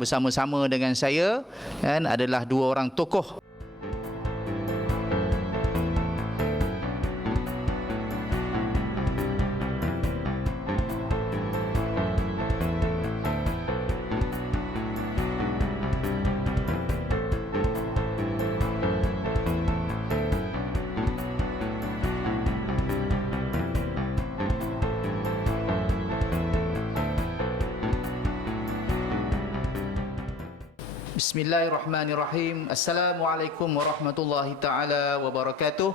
Bersama-sama dengan saya adalah dua orang tokoh. Bismillahirrahmanirrahim. Assalamualaikum warahmatullahi taala wabarakatuh.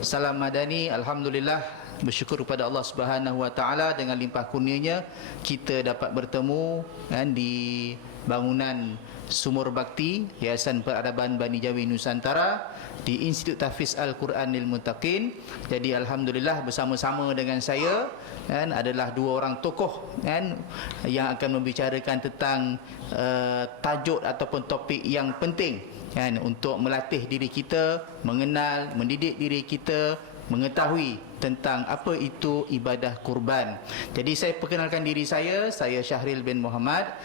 Salam madani. Alhamdulillah, bersyukur kepada Allah Subhanahu wa taala dengan limpah kurnianya kita dapat bertemu di bangunan Sumur Bakti Yayasan Peradaban Bani Jawi Nusantara di Institut Tahfiz Al-Quranil Muttaqin. Jadi alhamdulillah bersama-sama dengan saya adalah dua orang tokoh yang akan membicarakan tentang tajuk ataupun topik yang penting untuk melatih diri kita, mengenal, mendidik diri kita, mengetahui tentang apa itu ibadah kurban. Jadi saya perkenalkan diri saya Syahril bin Muhammad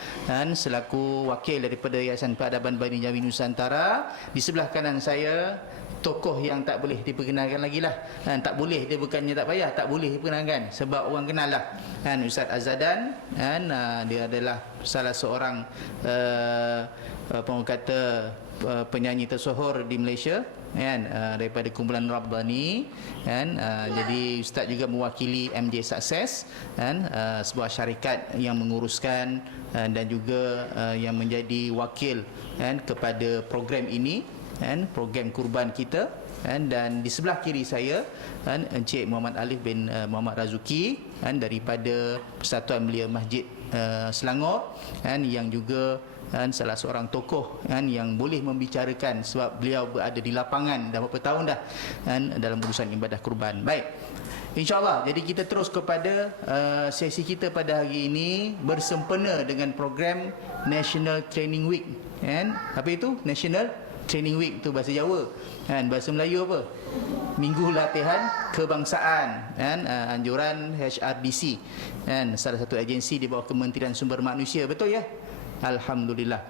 selaku wakil daripada Yayasan Peradaban Bani Jawi Nusantara. Di sebelah kanan saya tokoh yang tak boleh diperkenalkan lagi lah. Tak boleh, dia bukannya tak payah, tak boleh diperkenalkan sebab orang kenal lah. Ustaz Azzadan, dia adalah salah seorang penyanyi tersohor di Malaysia, daripada kumpulan Rabbani, jadi Ustaz juga mewakili MJ Success, sebuah syarikat yang menguruskan dan juga yang menjadi wakil kepada program ini, program kurban kita. Dan di sebelah kiri saya Encik Muhammad Alif bin Muhammad Razuki daripada Persatuan Belia Masjid Selangor, yang juga salah seorang tokoh yang boleh membicarakan sebab beliau berada di lapangan dah berapa tahun dah dalam urusan ibadah kurban. Baik, InsyaAllah, jadi kita terus kepada sesi kita pada hari ini bersempena dengan program National Training Week. Apa itu National Training Week? Itu bahasa Jawa. Bahasa Melayu apa? Minggu Latihan Kebangsaan, anjuran HRDC, salah satu agensi di bawah Kementerian Sumber Manusia. Betul ya? Alhamdulillah.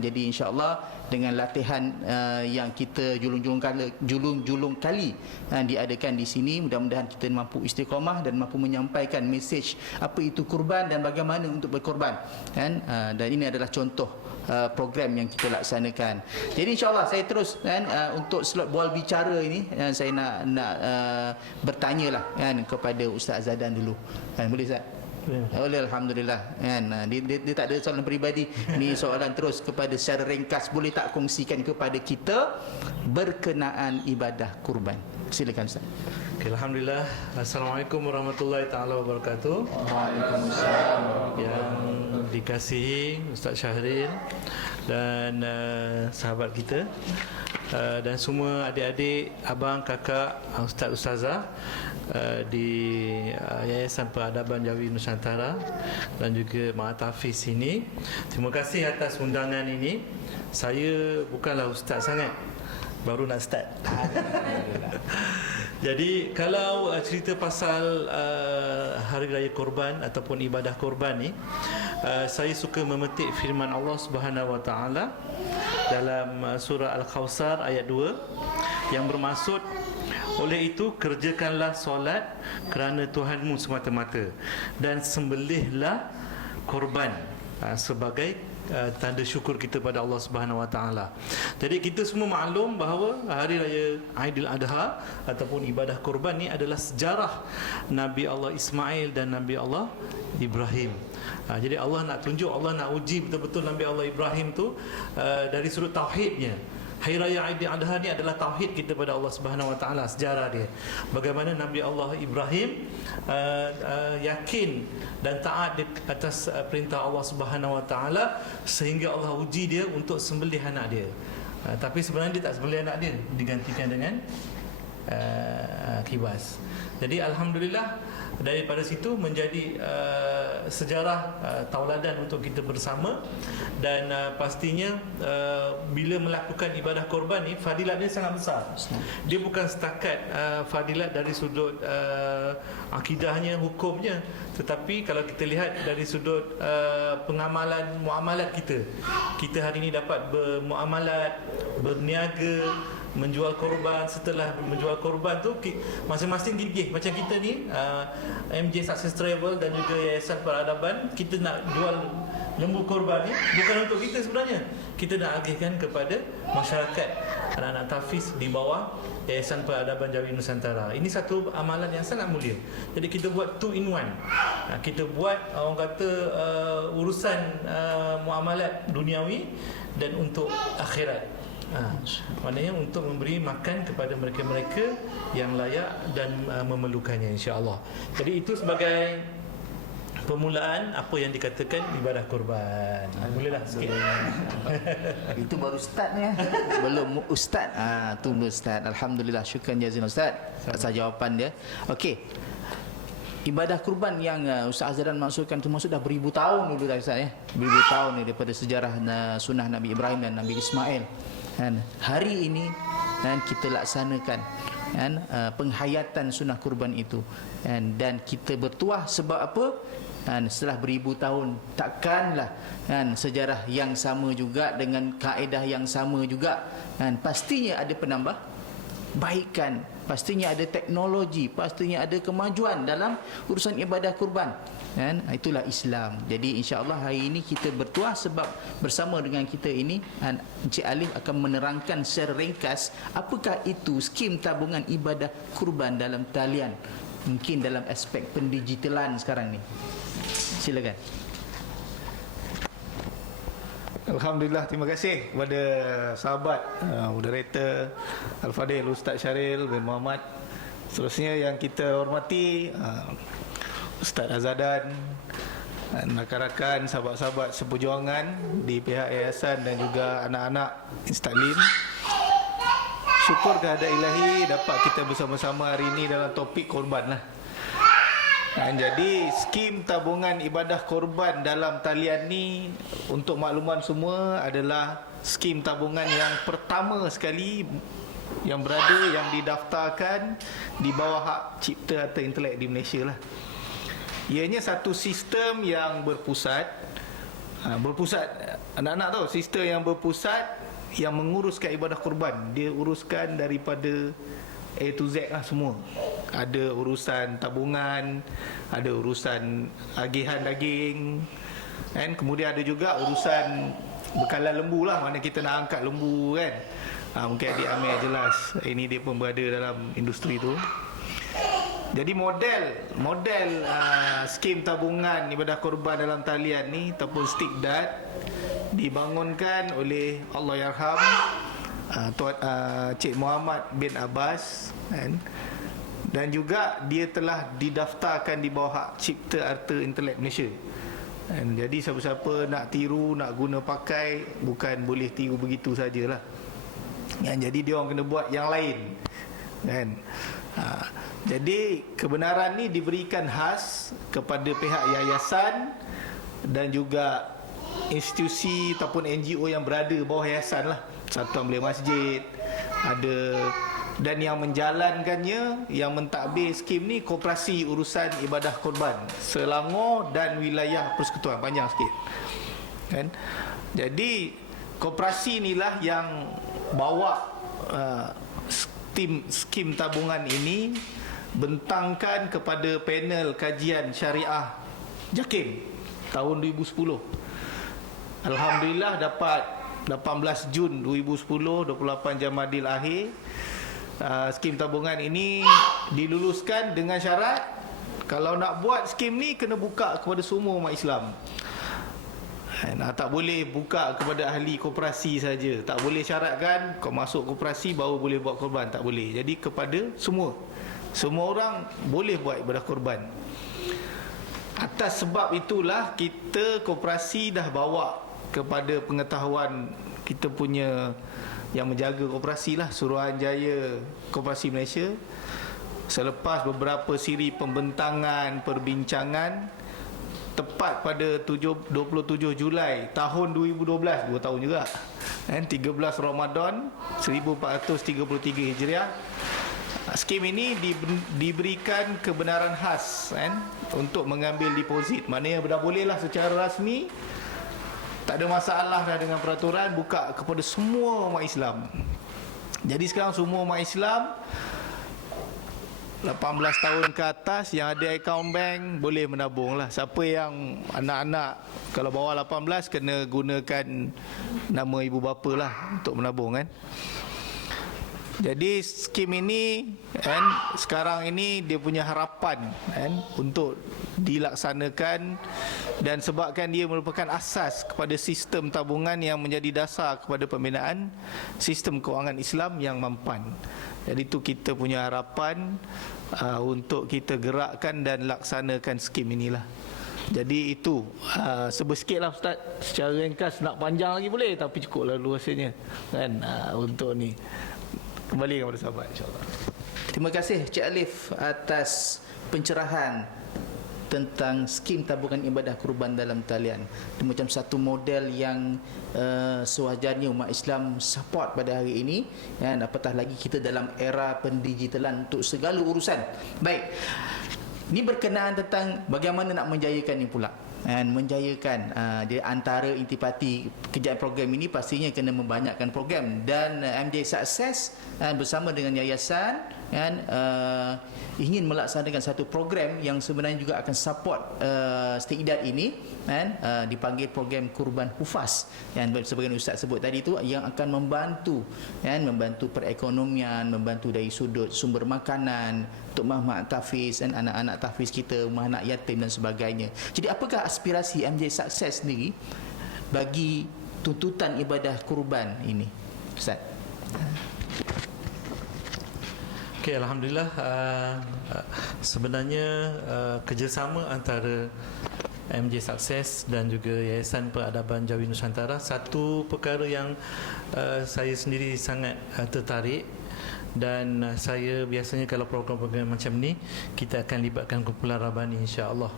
Jadi insya-Allah dengan latihan yang kita julung-julung kali diadakan di sini, mudah-mudahan kita mampu istiqamah dan mampu menyampaikan mesej apa itu kurban dan bagaimana untuk berkorban. Dan ini adalah contoh program yang kita laksanakan. Jadi insya-Allah saya terus untuk slot bola bicara ini, saya nak bertanyalah kepada Ustaz Azzadan dulu. Boleh Ustaz? Oleh alhamdulillah. Dia tak ada soalan peribadi. Ni soalan terus kepada secara ringkas, boleh tak kongsikan kepada kita berkenaan ibadah kurban? Silakan Ustaz. Okay, alhamdulillah. Assalamualaikum warahmatullahi taala wabarakatuh. Waalaikumsalam. Yang dikasihi Ustaz Syahril dan sahabat kita, dan semua adik-adik, abang, kakak, ustaz, ustazah di Yayasan Peradaban Jawi Nusantara dan juga Mak Tahfiz ini. Terima kasih atas undangan ini. Saya bukanlah ustaz sangat, baru nak start. Jadi kalau cerita pasal Hari Raya Korban ataupun ibadah korban ni, saya suka memetik firman Allah Subhanahu Wa Taala dalam surah Al-Kawthar ayat 2 yang bermaksud, oleh itu kerjakanlah solat kerana Tuhanmu semata-mata dan sembelihlah korban sebagai tanda syukur kita pada Allah Subhanahu Wa Taala. Jadi kita semua maklum bahawa hari raya Aidil Adha ataupun ibadah korban ni adalah sejarah Nabi Allah Ismail dan Nabi Allah Ibrahim. Jadi Allah nak tunjuk, Allah nak uji betul-betul Nabi Allah Ibrahim tu dari sudut tauhidnya. Hari Raya Aidil Adha ni adalah tauhid kita pada Allah Subhanahu Wa Taala, sejarah dia. Bagaimana Nabi Allah Ibrahim yakin dan taat atas perintah Allah Subhanahu Wa Taala sehingga Allah uji dia untuk sembelih anak dia. Tapi sebenarnya dia tak sembelih anak dia, digantikan dengan kibas. Jadi alhamdulillah daripada situ menjadi sejarah tauladan untuk kita bersama. Dan pastinya bila melakukan ibadah korban ni, fadilat dia sangat besar. Dia bukan setakat fadilat dari sudut akidahnya, hukumnya, tetapi kalau kita lihat dari sudut pengamalan muamalat kita hari ini dapat bermuamalat, berniaga, menjual korban. Setelah menjual korban tu masing-masing gigih. Macam kita ni MJ Success Travel dan juga Yayasan Peradaban, kita nak jual lembu korban ni bukan untuk kita sebenarnya. Kita nak agihkan kepada masyarakat, anak-anak tahfiz di bawah Yayasan Peradaban Jawi Nusantara. Ini satu amalan yang sangat mulia. Jadi kita buat 2 in 1. Kita buat orang kata urusan muamalat duniawi dan untuk akhirat. Maknanya untuk memberi makan kepada mereka-mereka yang layak dan memerlukannya, insya-Allah. Jadi itu sebagai permulaan apa yang dikatakan ibadah korban. Mulalah sikit. Itu baru start ni. Belum ustaz. Tu belum ustaz. Alhamdulillah, syukran jazilan ustaz atas jawapan dia. Okey. Ibadah kurban yang Ustaz Azharan maksudkan tu maksud dah beribu tahun dulu dah Ustaz ya. Beribu tahun ni daripada sejarah sunnah Nabi Ibrahim dan Nabi Ismail. Dan hari ini kita laksanakan penghayatan sunnah kurban itu. Dan kita bertuah sebab apa? Setelah beribu tahun, takkanlah sejarah yang sama juga dengan kaedah yang sama juga. Pastinya ada penambahbaikan, pastinya ada teknologi, pastinya ada kemajuan dalam urusan ibadah kurban. Itulah Islam. Jadi insya-Allah hari ini kita bertuah sebab bersama dengan kita ini Encik Alif akan menerangkan secara ringkas apakah itu skim tabungan ibadah kurban dalam talian, mungkin dalam aspek pendigitalan sekarang ni. Silakan. Alhamdulillah, terima kasih kepada sahabat moderator Al-Fadhil Ustaz Syaril bin Muhammad. Seterusnya yang kita hormati Ustaz Azharan, rakan-rakan, sahabat-sahabat seperjuangan di pihak yayasan dan juga anak-anak Instaklim. Syukur kehadirat ilahi dapat kita bersama-sama hari ini dalam topik korban lah. Jadi skim tabungan ibadah korban dalam talian ni, untuk makluman semua, adalah skim tabungan yang pertama sekali yang berada, yang didaftarkan di bawah hak cipta atau intelek di Malaysia lah. Ianya satu sistem yang berpusat, anak-anak tahu sistem yang berpusat yang menguruskan ibadah korban. Dia uruskan daripada A to Z lah semua. Ada urusan tabungan, ada urusan agihan daging, kan? Kemudian ada juga urusan bekalan lembu lah, mana kita nak angkat lembu kan. Mungkin adik Amir jelas, ini dia pun berada dalam industri tu. Jadi model skim tabungan ibadah korban dalam talian ni ataupun Stiqdat dibangunkan oleh Allahyarham Cik Muhammad bin Abbas, kan? Dan juga dia telah didaftarkan di bawah hak cipta harta intelek Malaysia. Jadi siapa-siapa nak tiru, nak guna pakai, bukan boleh tiru begitu sajalah. Jadi dia orang kena buat yang lain, kan? Jadi kebenaran ni diberikan khas kepada pihak yayasan dan juga institusi ataupun NGO yang berada bawah yayasan lah. Satuan Belia Masjid ada, dan yang menjalankannya, yang mentadbir skim ni, Koperasi Urusan Ibadah Korban Selangor dan Wilayah Persekutuan. Panjang sikit, kan? Jadi koperasi inilah yang bawa skim tabungan ini, bentangkan kepada panel kajian syariah JAKIM tahun 2010. Alhamdulillah dapat 18 Jun 2010, 28 Jamadil akhir, skim tabungan ini diluluskan dengan syarat kalau nak buat skim ni kena buka kepada semua umat Islam. Tak boleh buka kepada ahli koperasi saja. Tak boleh syaratkan kau masuk koperasi baru boleh buat korban. Tak boleh. Jadi kepada semua orang boleh buat ibadah korban. Atas sebab itulah kita koperasi dah bawa kepada pengetahuan kita punya yang menjaga koperasi lah, Suruhanjaya Koperasi Malaysia, selepas beberapa siri pembentangan, perbincangan, tepat pada 27 Julai tahun 2012, 2 tahun juga, 13 Ramadan 1433 Hijriah, skim ini diberikan kebenaran khas untuk mengambil deposit. Maknanya dah bolehlah secara rasmi, tak ada masalah dah dengan peraturan, buka kepada semua umat Islam. Jadi sekarang semua umat Islam 18 tahun ke atas yang ada akaun bank boleh menabung lah. Siapa yang anak-anak kalau bawah 18 kena gunakan nama ibu bapa lah untuk menabung kan. Jadi skim ini sekarang ini dia punya harapan untuk dilaksanakan, dan sebabkan dia merupakan asas kepada sistem tabungan yang menjadi dasar kepada pembinaan sistem kewangan Islam yang mampan. Jadi itu kita punya harapan untuk kita gerakkan dan laksanakan skim inilah. Jadi itu sebesikit lah Ustaz. Secara ringkas, nak panjang lagi boleh, tapi cukup lalu rasanya kan untuk ni. Kembali kepada sahabat insyaAllah. Terima kasih Cik Alif atas pencerahan tentang skim tabungan ibadah kurban dalam talian. Itu macam satu model yang sewajarnya umat Islam support pada hari ini, dan apatah lagi kita dalam era pendigitalan untuk segala urusan. Baik, ini berkenaan tentang bagaimana nak menjayakan ini pula, dan menjayakan dia antara intipati kerjaan program ini pastinya kena membanyakkan program, dan MJ Success bersama dengan yayasan ingin melaksanakan satu program yang sebenarnya juga akan support istiqdad ini, dipanggil program Kurban Hufaz, yang sebagai Ustaz sebut tadi itu, yang akan membantu perekonomian, membantu dari sudut sumber makanan untuk mak-mak tahfiz dan anak-anak tahfiz kita, rumah anak yatim dan sebagainya. Jadi apakah aspirasi MJ Success sendiri bagi tuntutan ibadah kurban ini, Ustaz? Okey, alhamdulillah. Sebenarnya kerjasama antara MJ Success dan juga Yayasan Peradaban Jawi Nusantara satu perkara yang saya sendiri sangat tertarik, dan saya biasanya kalau program-program macam ni kita akan libatkan kumpulan Rabbani insya-Allah.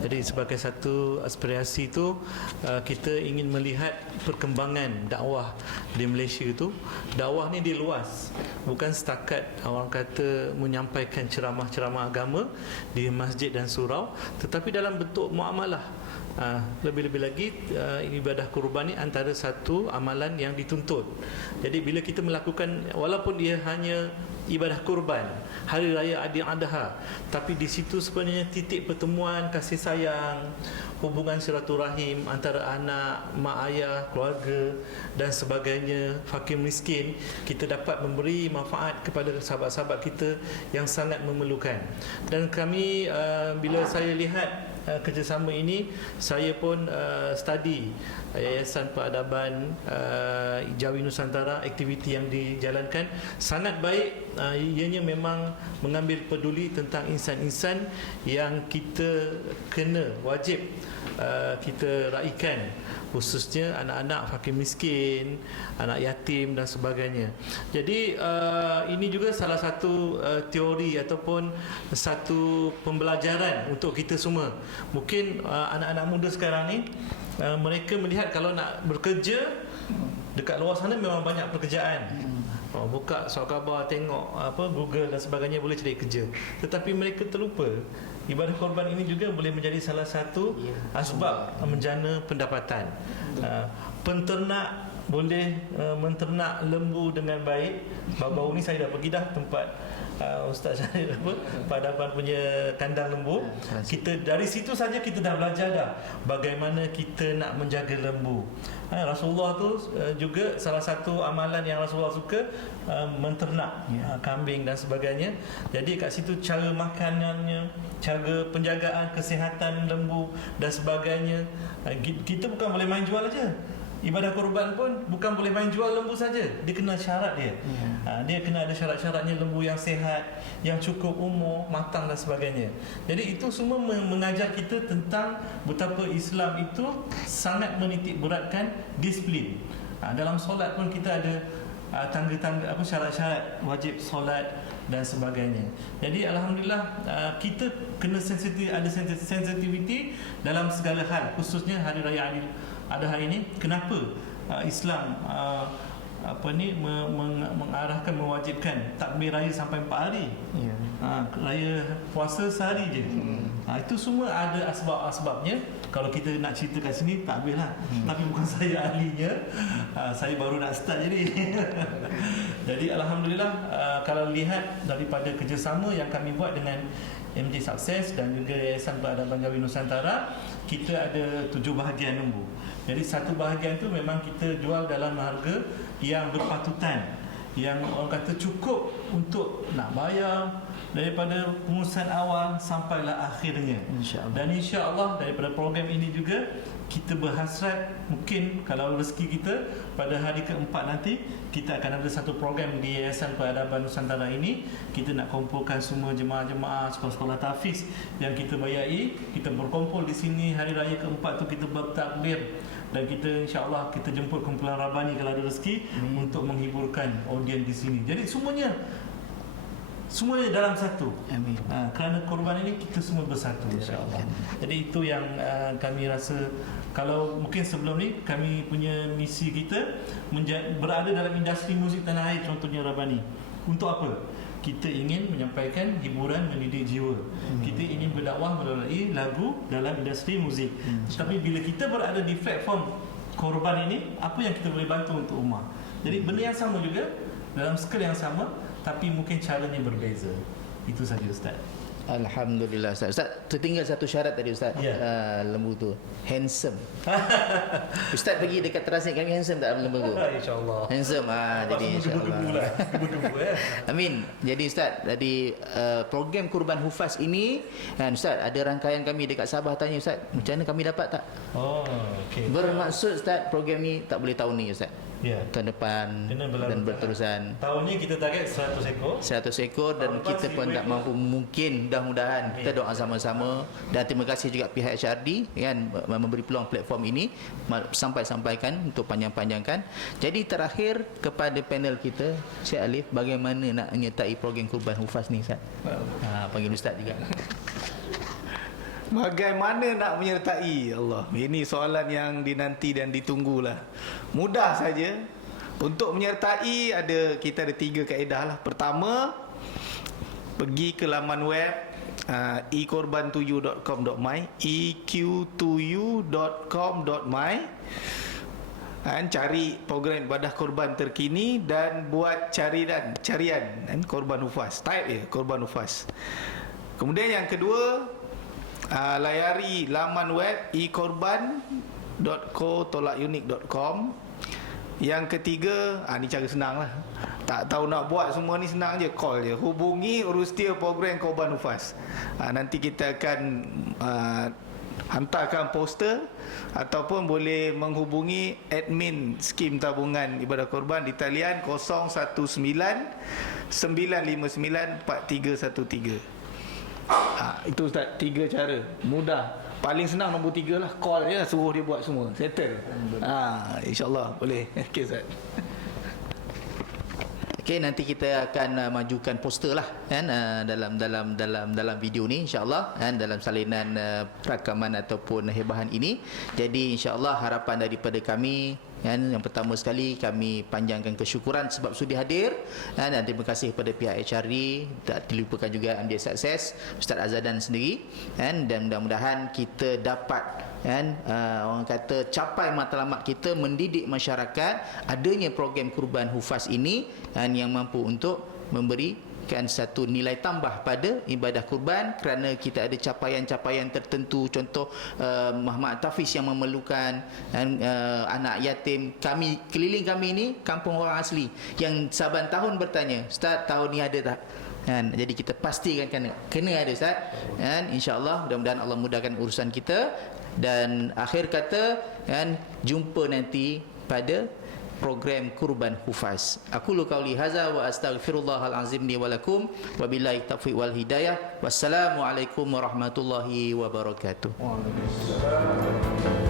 Jadi sebagai satu aspirasi itu kita ingin melihat perkembangan dakwah di Malaysia itu. Dakwah ni dia luas, bukan setakat orang kata menyampaikan ceramah-ceramah agama di masjid dan surau, tetapi dalam bentuk muamalah. Lebih-lebih lagi ibadah kurban ni antara satu amalan yang dituntut. Jadi bila kita melakukan, walaupun dia hanya ibadah kurban hari raya Adha, tapi di situ sebenarnya titik pertemuan kasih sayang, hubungan silaturahim antara anak, mak ayah, keluarga dan sebagainya, fakir miskin. Kita dapat memberi manfaat kepada sahabat-sahabat kita yang sangat memerlukan. Dan kami bila saya lihat kerjasama ini, saya pun study Yayasan Peradaban Jawi Nusantara, aktiviti yang dijalankan sangat baik. Ianya memang mengambil peduli tentang insan-insan yang kita kena wajib kita raikan, khususnya anak-anak fakir miskin, anak yatim dan sebagainya. Jadi ini juga salah satu teori ataupun satu pembelajaran untuk kita semua. Mungkin anak-anak muda sekarang ni mereka melihat kalau nak bekerja dekat luar sana memang banyak pekerjaan. Buka surat khabar, tengok Google dan sebagainya, boleh cari kerja. Tetapi mereka terlupa ibadah korban ini juga boleh menjadi salah satu asbab menjana pendapatan. Penternak boleh menternak lembu dengan baik. Baru-baru ni saya dah pergi tempat Ustaz Syarif Peradaban punya kandang lembu. Kita dari situ saja kita dah belajar dah bagaimana kita nak menjaga lembu. Rasulullah tu juga salah satu amalan yang Rasulullah suka menternak kambing dan sebagainya. Jadi kat situ cara makanannya, cara penjagaan kesihatan lembu dan sebagainya. Kita bukan boleh main jual aja. Ibadah korban pun bukan boleh main jual lembu saja. Dia kena syarat dia. Dia kena ada syarat-syaratnya, lembu yang sihat, yang cukup umur, matang dan sebagainya. Jadi itu semua mengajar kita tentang betapa Islam itu sangat menitik beratkan disiplin. Dalam solat pun kita ada tangga-tangga syarat-syarat wajib solat dan sebagainya. Jadi alhamdulillah kita kena ada sensitivity dalam segala hal, khususnya hari raya Adha ini. Kenapa Islam mengarahkan, mewajibkan takbir raya sampai 4 hari. Ya. Raya puasa sehari je. Itu semua ada asbab-asbabnya. Kalau kita nak cerita kat sini tak habis lah. Tapi bukan saya ahlinya. Saya baru nak start jadi. Jadi alhamdulillah, kalau lihat daripada kerjasama yang kami buat dengan MJ Sukses dan juga Yayasan Peradaban Jawi Nusantara, kita ada 7 bahagian lembu. Jadi satu bahagian tu memang kita jual dalam harga yang berpatutan, yang orang kata cukup untuk nak bayar daripada pengurusan awal sampailah akhirnya. InsyaAllah. Dan insya-Allah daripada program ini juga kita berhasrat, mungkin kalau rezeki kita pada hari keempat nanti kita akan ada satu program di Yayasan Peradaban Nusantara ini. Kita nak kumpulkan semua jemaah-jemaah sekolah-sekolah tahfiz yang kita bayai, kita berkumpul di sini hari raya keempat tu, kita bertakbir dan kita insya-Allah kita jemput kumpulan Rabbani kalau ada rezeki untuk menghiburkan audiens di sini. Jadi semuanya dalam satu. Amin. Kerana korban ini kita semua bersatu insya-Allah. Jadi itu yang kami rasa, kalau mungkin sebelum ni kami punya misi kita berada dalam industri muzik tanah air, contohnya Rabbani. Untuk apa? Kita ingin menyampaikan hiburan mendidik jiwa. Kita ingin berdakwah melalui lagu dalam industri muzik. Tapi bila kita berada di platform korban ini, apa yang kita boleh bantu untuk ummah? Jadi benda yang sama juga, dalam skala yang sama, tapi mungkin caranya berbeza. Itu saja Ustaz. Alhamdulillah Ustaz. Ustaz, tertinggal satu syarat tadi Ustaz. Lembu tu handsome. Ustaz pergi dekat translate kami, handsome tak lembu tu? InsyaAllah. Handsome. Jadi insyaAllah. Amin. Jadi Ustaz, tadi program Kurban Hufaz ini kan Ustaz, ada rangkaian kami dekat Sabah tanya Ustaz, macam mana kami dapat tak? Okey. Bermaksud Ustaz, program ni tak boleh tahun ni Ustaz. Ya. Tahun depan dan berterusan. Tahun ni kita target 100 ekor. 100 ekor dan Tahun kita depan pun 1000 tak mampu, mungkin mudah-mudahan kita doa sama-sama, dan terima kasih juga pihak HRD kan memberi peluang platform ini sampaikan untuk panjang-panjangkan. Jadi terakhir kepada panel kita, Syekh Alif, bagaimana nak menyertai program Kurban Hufaz ni Ustaz? Panggil Ustaz juga. Bagaimana nak menyertai? Allah, ini soalan yang dinanti dan ditunggulah. Mudah saja. Untuk menyertai kita ada 3 kaedah lah. Pertama, pergi ke laman web ekorban7u.com.my, eq2u.com.my, dan cari program ibadah korban terkini dan buat carian Korban Hufaz. Type je Korban Hufaz. Kemudian yang kedua, layari laman web ekorban.co.unique.com. Yang ketiga, ni cara senang lah. Tak tahu nak buat semua ni, senang je, call je, hubungi urustia program Korban Hufaz. Nanti kita akan hantarkan poster, ataupun boleh menghubungi admin skim tabungan ibadah korban di talian 019 959 4313. Itu Ustaz, 3 cara mudah. Paling senang nombor 3 lah, call je, suruh dia buat semua, settle. InsyaAllah boleh. Okey Ustaz. Okey, nanti kita akan majukan poster lah kan dalam video ni insya-Allah kan, dalam salinan rakaman ataupun hebahan ini. Jadi insya-Allah harapan daripada kami kan, yang pertama sekali kami panjangkan kesyukuran sebab sudi hadir dan terima kasih kepada pihak HRD, tak dilupakan juga MJ Sukses, Ustaz Azadan sendiri kan, dan mudah-mudahan kita dapat kan orang kata capai matlamat kita mendidik masyarakat adanya program Kurban Hufaz ini kan, yang mampu untuk memberikan satu nilai tambah pada ibadah kurban, kerana kita ada capaian-capaian tertentu, contoh Muhammad Tafiz yang memerlukan anak yatim. Kami keliling kami ini kampung orang asli yang saban tahun bertanya, Ustaz tahun ni ada tak? Kan, jadi kita pastikan kena ada Ustaz kan, insya-Allah mudah-mudahan Allah mudahkan urusan kita. Dan akhir kata kan, jumpa nanti pada program Kurban Hufaz. Aku qauli hadza wa astaghfirullahal azim li wa lakum wa billahi taufiq wal hidayah. Wassalamualaikum warahmatullahi wabarakatuh. Waalaikumsalam.